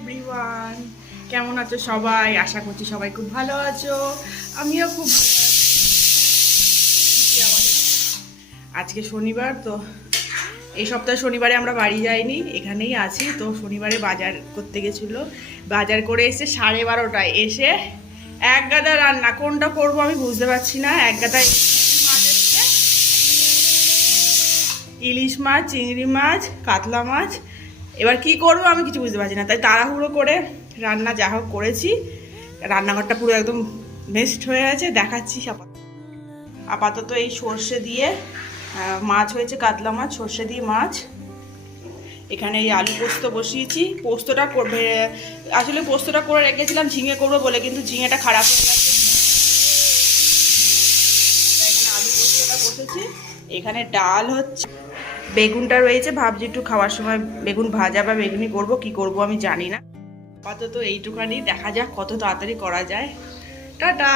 Everyone, কেমন আছো সবাই? আশা করছি সবাই খুব ভালো আছো। আমিও খুব ভালো আছি। আজকে শনিবার, তো এই সপ্তাহে শনিবারে আমরা বাড়ি যাইনি, এখানেই আছি। তো শনিবারে বাজার করতে গেছিলো, বাজার করে এসে 12:30টায় এসে এক গাদা রান্না। কোনটা করবো আমি বুঝতে পারছি না। এক গাদা মাছ এসছে, ইলিশ মাছ, চিংড়ি মাছ, কাতলা মাছ। এবার কি করবো আমি কিছু বুঝতে পারছি না, তাই তাড়াহুড়ো করে রান্না যা হোক করেছি। রান্নাঘরটা পুরো একদম মেস্ট হয়ে আছে, দেখাচ্ছি। আপাতত এই সর্ষে দিয়ে মাছ হয়েছে, কাতলা মাছ, সর্ষে দিয়ে মাছ। এখানে এই আলু পোস্ত বসিয়েছি। পোস্তটা আসলে পোস্তটা করে রেখেছিলাম ঝিঙে করবো বলে, কিন্তু ঝিঙেটা খারাপ হয়ে গেছে। এখানে আলু পোস্তটা বসেছি। এখানে ডাল হচ্ছে, বেগুনটা রয়েছে, ভাবছি একটু খাওয়ার সময় বেগুন ভাজা বা বেগুনি করব, কি করব আমি জানি না। আপাতত এইটুখানি, দেখা যাক কত তাড়াতাড়ি করা যায়। টাটা।